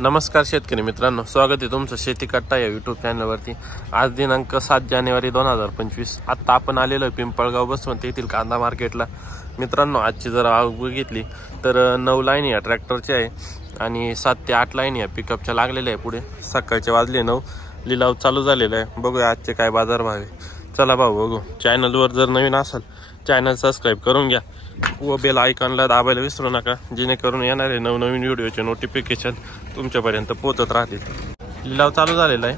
नमस्कार शेतकरी मित्रांनो, स्वागत आहे तुमचं शेती कट्टा या यूट्यूब चॅनलवरती। आज दिनांक 7 जानेवारी 2025। आता आपण आलेलो आहे पिंपळगाव बसवंत येथील कांदा मार्केटला। मित्रांनो, आजची जर आवक बघितली तर 9 लाईन या ट्रॅक्टरची आहे आणि 7 ते 8 लाईन या पिकअपच्या लागलेल्या आहे। पुढे सकाळचे वाजले 9, लिलाव चालू झालेला आहे। बघूया आजचे काय बाजार भाव आहे। चला भाऊ बघू। चॅनलवर जर नवीन असाल चॅनल सबस्क्राईब करून घ्या व बेल आयकॉनला दाबायला विसरू नका, जेणेकरून येणारे नवनवीन व्हिडिओचे नोटिफिकेशन तुमच्यापर्यंत पोहोचत राहतील। लिलाव चालू झालेला आहे।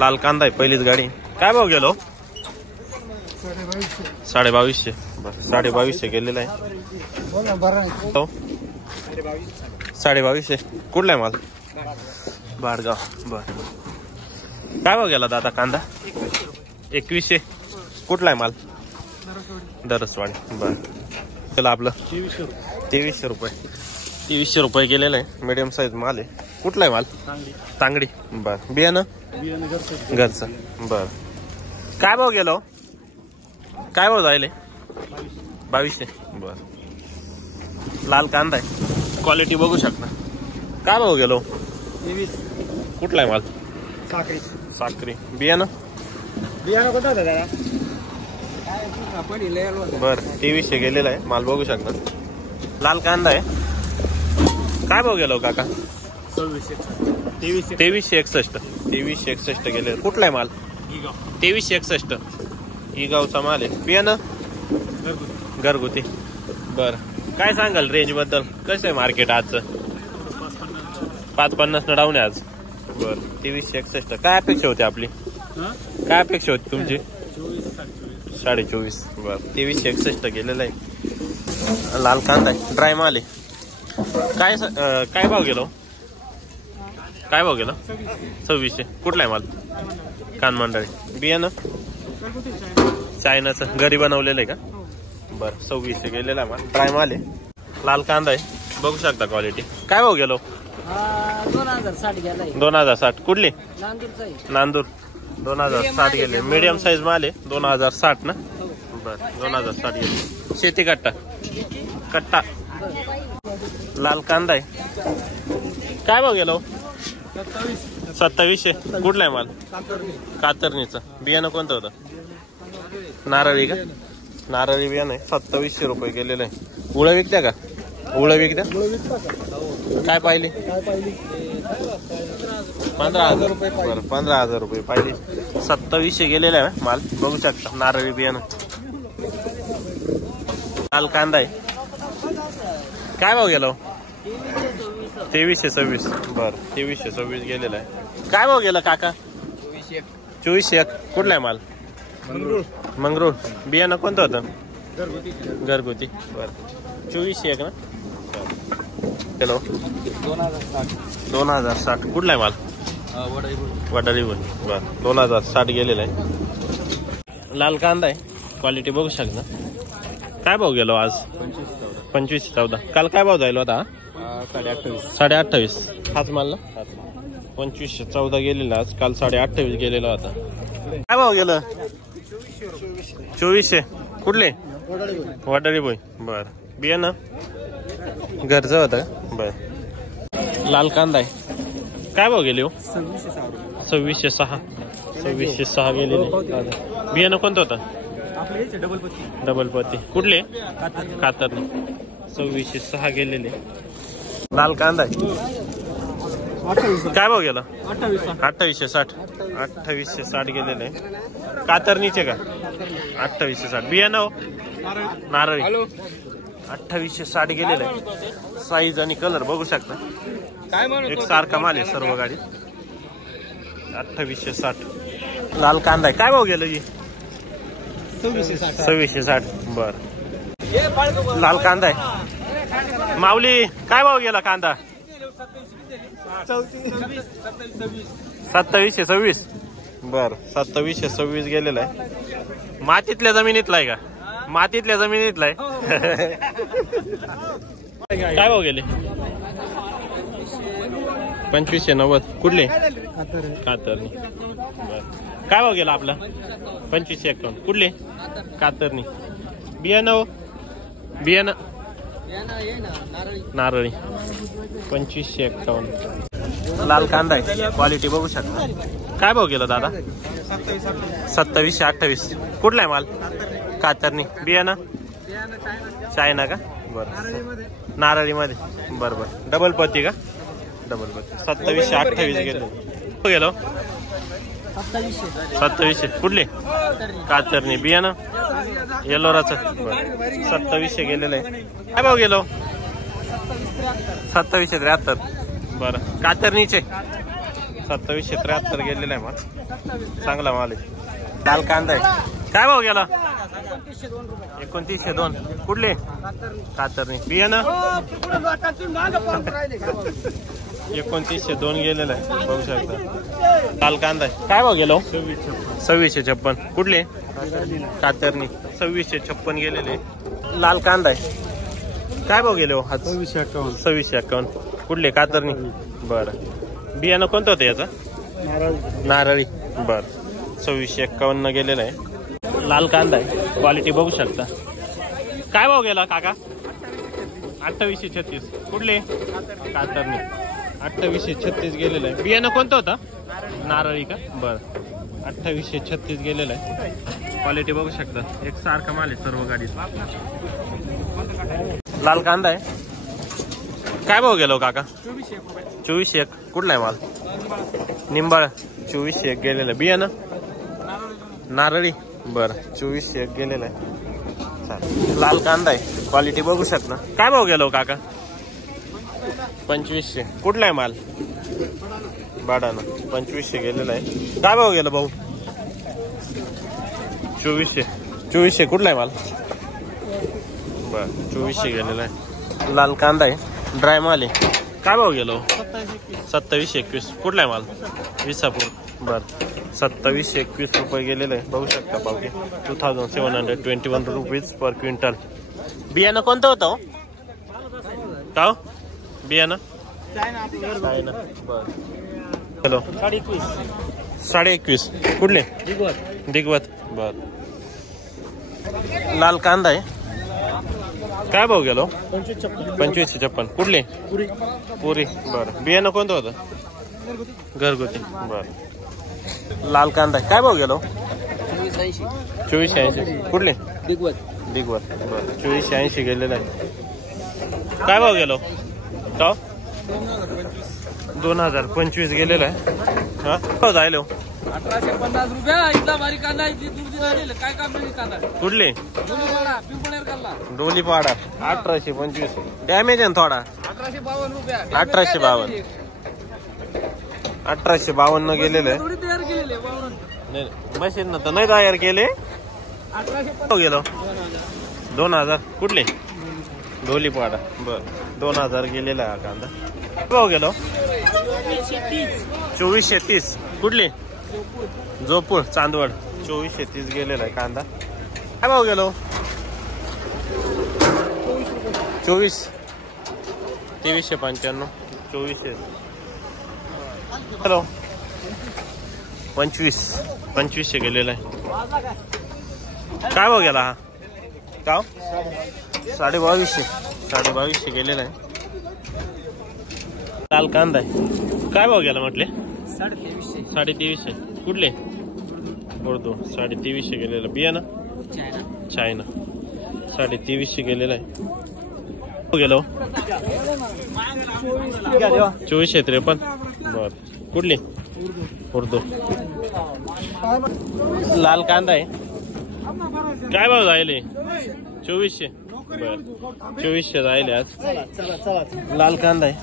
लाल कांदा आहे पहिलीच गाडी। काय भाव गेलो? 2250। बरं, 2250 गेलेला आहे। 2250 कुठला आहे माल? बाडगाव। बर, काय भाव गेला दादा कांदा? 2100। कुठला आहे माल? दरसवाडी। बर, चला आपलं 2300 रुपये। 2300 रुपये गेलेला आहे। मीडियम साईज माल आहे। कुठला आहे माल? तांगडी। बर, बियाणं घरचं। बर, काय भाव गेलो? काय भाव जायले? 2200। बर, लाल कांदा आहे, क्वालिटी बघू शकता। काय भाव गेलो? 23। कुठला आहे माल? साखरी। साखरी। बियाणं कोणता होता दादा? बर, 2300 गेलेला आहे माल, बघू शकता। लाल कांदा आहे। काय भाव गेलो काका? 2361। 2361 गेले। कुठला आहे माल? 2361 इगावचा माल आहे। बियाणं घरगुती। बर, काय सांगाल रेंज बद्दल? कसं आहे मार्केट आजचं? 550 न डाऊन आहे आज। बर, 2361। काय अपेक्षा होती आपली? काय अपेक्षा होती तुमची? 24.5। बर, 2361 गेलेला आहे। लाल कांदा आहे, ड्राय माल आहे। काय भाव गेलो? काय भाव गेलो? 2600। कुठला आहे माल? कान मंडळी। बियाणं चायनाचं घरी बनवलेलं आहे का? बरं, 2600 गेलेला आहे माल, ड्राय माल आहे। लाल कांदा आहे, बघू शकता क्वालिटी। काय भाव गेलो? 2060 गेलाय। 2060। कुठली? नांदूरचा। नांदूर। 2060 गेले। मीडियम साईज माल आहे। 2060 ना? बरं, 2060 गेले। शेती कट्टा कट्टा। लाल कांदा आहे। काय भाव गेलो? 2700। कुठला आहे माल? कातरणीचं। बियाणं कोणतं होतं? नारळी का? नारळी बियाणं आहे। 2700 रुपये गेलेलं आहे। उळं विकत्या का? उळं विकत्या? काय पाहिली? 15,000 रुपये। बरं, 15,000 रुपये पाहिली। 2700 गेलेला आहे माल, बघू शकता। नारळी बियाणं। लाल कांदा आहे। काय भाव गेलो? 2326। बरं, 2326 गेलेला आहे। काय भाव गेला काका? 2401। कुठला आहे माल? मंगरूळ। बियाणं कोणतं होतं? घरगुती। बरं, 2401 ना? हॅलो, 2060। कुठला आहे माल? वडाळी। बरं, 2060 गेलेला आहे। लाल कांदा आहे, क्वालिटी बघू शकता। काय भाव गेलो आज? 2514। काल काय भाव जायला होता? 28.5। हाच माल ना? 2514 गेलेला आज, काल 28.5 गेलेला होता। काय भाव गेलं? 2400। कुठले? वडाळी बोय। बर, बियाणं घरचं होतं। बर, लाल कांदा आहे। काय भाव गेले हो? 2606। 2606 गेलेले। बियाणं कोणतं होतं? डबल पत्ती। कुठले? कातरणी। 2606 गेलेले। लाल कांदा आहे। काय भाव गेला? 2860। 2860 गेलेले। कातरणीचे का? 2860। बियाणं नारळी। 2860 गेलेले आहे। साईज आणि कलर बघू शकता, एक सारखा माल आहे सर्व गाडी। 2860 लाल कांदा आहे। काय भाव गेलं जी? 2660। बर, लाल कांदा आहे। माऊली, काय भाव गेला कांदा? 2726। बर, 2726 गेलेला आहे। मातीतल्या जमिनीतला आहे का? मातीतल्या जमिनीतला आहे। काय भाव गेले? 2590। कुठले? कातरणी। बर, काय भाव गेला आपला? 2551। कुठले? कातरणी। बियाणं बियाणं नारळी 2551। लाल कांदा आहे, क्वालिटी बघू शकता. काय भाव गेला दादा? 2700 28. कुठला आहे माल? कातरणी. बियाणं चायना का? बरं. नारळीमध्ये. बरं बरं. डबल पत्ती का? डबल पत्ती. 2700 28 गेलो. गेलो 2700. कुठले? कातरणी. बियाणं येलोराचं. बरं. 2700 गेलेलं आहे. काय भाव गेलो? 2773. बरं. कातरणीचे 2773 गेलेलं आहे माल. चांगला माल आहे. लाल कांदा आहे. काय भाव गेला? 2902. कुठले? कातरणी. बियाणं 2902 गेलेलं आहे. बघू शकता. लाल कांदा आहे. काय भाव गेलो? 2656. कुठले? कातरणी. 2656 गेलेले. लाल कांदा आहे. काय भाव गेले? 2651. कुठले? कातरणी. बरं. बियाणं कोणतं होतं याचं? नारळी. बरं. 2651 गेलेलं आहे. लाल कांदा आहे. क्वालिटी बघू शकता. काय भाव गेला काका? 2836. कुठले? कातरणी. 2836 गेलेलं आहे. बियाणं कोणतं होतं? नारळी का? बरं. 2836 गेलेलं आहे. क्वालिटी बघू शकता. एक सारखा माल आहे सर्व गाडीत. लाल कांदा आहे. काय भाव गेलो काका? 2401. कुठला आहे माल? निंबाळ. 2401 गेलेलं आहे. बियाणं नारळी. बरं. 2401 गेलेलं आहे. लाल कांदा आहे. क्वालिटी बघू शकता. काय भाव गेलो काका? 2500. कुठला आहे माल? बाडाना. 2500 गेलेला आहे. काय भाव गेला भाऊ? 2400. 2400. कुठला आहे माल? बरं. 2400 गेलेला आहे. लाल कांदा आहे. ड्राय माल आहे. काय भाव गेलो? 2721. कुठला आहे माल? विसापूर. बरं. 2721 रुपये गेलेले आहे. बघू शकता पावके. 2721 रुपीज पर क्विंटल. बियाणं कोणतं होतं? का बियाणं? चायना. बरं. हॅलो. 21.5. कुठले? दिगवत. बरं. लाल कांदा आहे. काय भाव गेलो? 2556. कुठले? पुरी. बरं. बियाणं कोणतं होतं? घरगुती. बरं. लाल कांदा आहे. काय भाव गेलो? 2480. कुठले? दिगवत. बरं. 2480 गेलेलं आहे. काय भाव गेलो? का 2025 गेलेलं आहे. हा हो जायलो 1850 रुपया. इथला भारी कांदा आहे. काय काम नाही कांदा. कुठले? डोलीपाडा. 1825. डॅमेज आहे थोडा. 1852 रुपया. 1852. 1852 गेलेलं आहे. थोडी तयार केलेले 52. मशीन तर नाही तयार केले. 1850 गेलो 2000. कुठले? डोलीपाडा. बर. 2000 गेलेला आहे हा कांदा. भाव गेलो 2430. कुठले? जोपूर. चांदवड. 2430 गेलेला आहे कांदा. काय भाव गेलो? 24. 2395. 2400. हॅलो. 2500 गेलेला आहे. काय भाव गेला हा? का 2250. 2250 गेलेला आहे. लाल कांदा आहे. काय भाव गेला म्हटले? 2350. कुठले? उर्दू. 2350 गेलेला. बियाणं चायना. 2350 गेलेला आहे. गेलो 2453. बर. कुठली? उर्दू. लाल कांदा आहे. काय भाव जायले? 2400. बर. 2400 जायले आज. लाल कांदा आहे.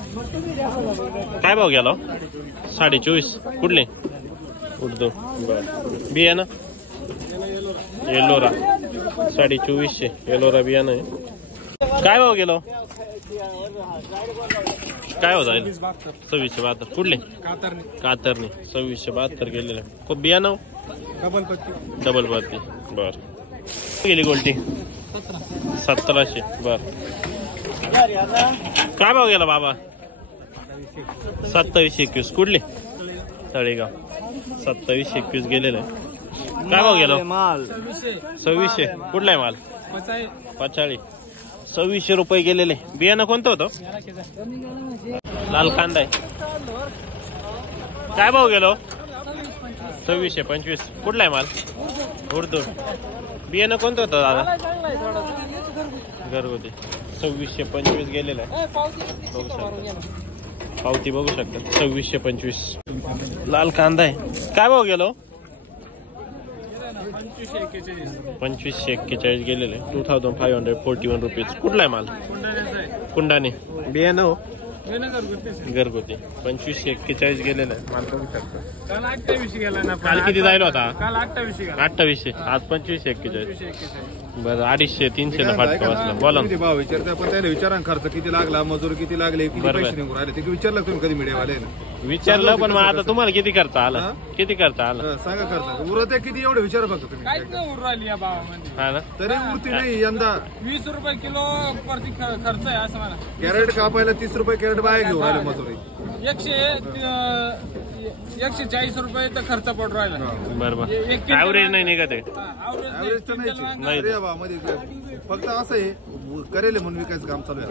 काय भाव गेला? 24.5. कुठले? उर्दू. बर. बियाणं येलोरा. 2400 येलोरा बियाणं आहे. काय भाव गेलो? काय हो जाईल? 2672. कुठले? कातरणी. 2672 गेलेलं. खूप बियाणं डबल पत्ती. बर. गेली गोल्टी 1700. बर. काय भाव गेला बाबा? 2721. कुठले? तळेगाव. 2721 गेलेलं आहे. काय भाव गेलो? 2600. कुठला आहे माल? पचाळी. 2600 रुपये गेलेले. बियाणं कोणतं होतं? लाल कांदा आहे. काय भाव गेलो? 2625. कुठला आहे माल? उर्दू. बियाणं कोणतं होतं दादा? घरगुती. 2625 गेलेला आहे. बघू शकता, पावती बघू शकता. 2625. लाल कांदा आहे. काय भाव गेलो? 2541 गेलेले. 2541 रुपीज. कुठला आहे माल? कुंडाने. बियाणं हो घरगुती. 2541 गेलेलं आहे माल बघू शकता. काल 28 गेला ना. काल किती जायला होता? काल 28 गेला. 28. आज 2541. बरं 250-300 ला फाटका बसला. बोला ना. भाव विचारते आपण त्याला विचारा खर्च किती लागला, मजूर किती लागले, किती बरोबर. पैसे निघून राहिले ते विचारलं तुम्ही कधी मीडियावाले विचारलं पण मग आता तुम्हाला किती खर्च आला? किती खर्च आला? सांगा खर्च उरत किती एवढे विचारा फक्त तुम्ही. काहीच नाही उरू राहिली या भावामध्ये. हा ना. तरी उरती नाही यंदा. 20 रुपये किलो प्रति खर्च आहे असं म्हणा. कॅरेट कापायला 30 रुपये कॅरेट बाहेर घेऊन राहिले मजुरी. 140 रुपये तर खर्च पडू राहिला. बरोबर. ऍव्हरेज नाही निघत आहे. ऍव्हरेज तर नाही अरे भावामध्ये फक्त असं आहे करेल म्हणून विकायचं काम चालू आहे.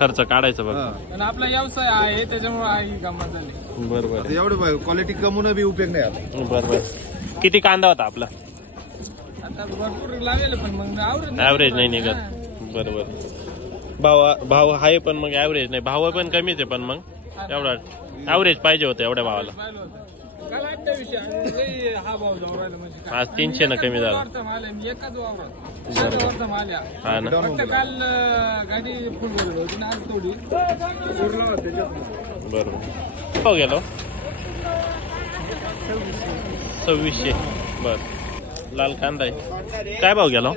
खर्च काढायचं बघ. आणि आपला व्यवसाय आहे त्याच्यामुळे ही गंमत झाली. बरोबर. एवढं क्वालिटी कमवून बी उपयोग नाही आला. बरोबर. किती कांदा होता आपला? आता भरपूर लागेल पण मग ऍव्हरेज नाही निघत. बरोबर. भाव आहे पण मग ऍव्हरेज नाही. भाव पण कमीच आहे पण मग एवढा ऍव्हरेज पाहिजे होतं एवढ्या भावाला. काल 28 हा भाव जाऊ राहिला म्हणजे काय. आज 300 न कमी झाला. माल आहे मी एकाच वावरात माल आहे. हा ना. फक्त काल गाडी फुल भरली होती ना आज थोडी उरला होता त्याच्यात. बरोबर. हो गेलो 2600. बर. लाल कांदा आहे. काय भाव गेलो?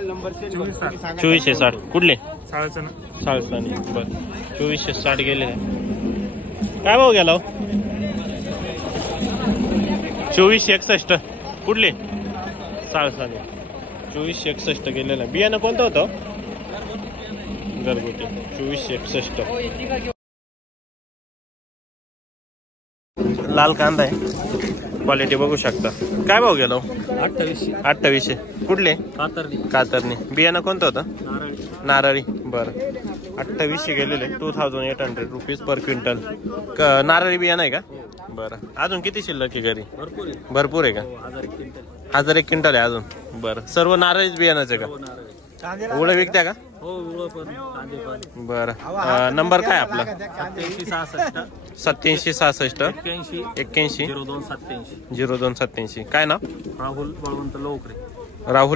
2460. कुठले? साळसानी. बर. 2460 गेले. काय भाव गेलो? 2461. कुठले? साळसानी. 2461 गेलेला. बियाणं कोणतं होतं? घरगुती. 2461. लाल कांदा आहे. क्वालिटी बघू शकता. काय भाव गेलो? 2800. कुठले? कातरणी. बियाणं कोणतं होतं? नारळी. बरं. 2800 गेलेले. 2800 रुपीज पर क्विंटल. नारळी बियाणं आहे का? बरं. अजून किती शिल्लक आहे घरी? भरपूर आहे का? 1001 क्विंटल आहे अजून. बरं. सर्व नारळीच बियाणाचं का? उळं विकत्या का? बरं. नंबर काय आपला? 8766 81 0287. काय नाव? राहुल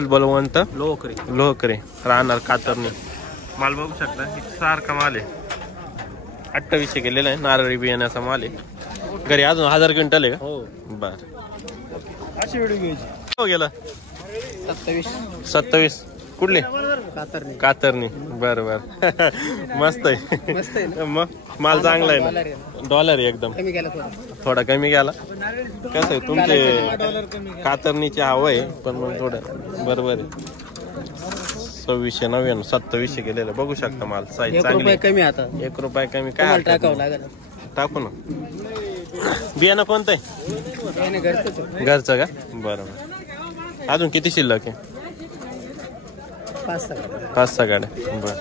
बळवंत लोहकरे. राहणार कातरणी. माल बघू शकता. सारखा माल आहे. 2800 गेलेला आहे. नारळी बियाण्याचा माल आहे. घरी अजून 1000 क्विंटल आहे का? हो. बर. अशी व्हिडिओ घ्यायची. हो गेलं 27. कुठले? कातरणी. बर बर. मस्त आहे. मग माल चांगला आहे ना. डॉलर आहे एकदम. थोडा कमी गेला. कसं आहे तुमचे कातरणीची हवं आहे पण मग थोडं बरोबर आहे. 2699 2700 गेलेलं बघू शकता. माल साईज चांगली कमी. आता 1 रुपया कमी. काय टाकू ना. बियाणं कोणतं आहे? घरचं का? बरोबर. अजून किती शिल्लक आहे? 5-6 गाड्या. बरं.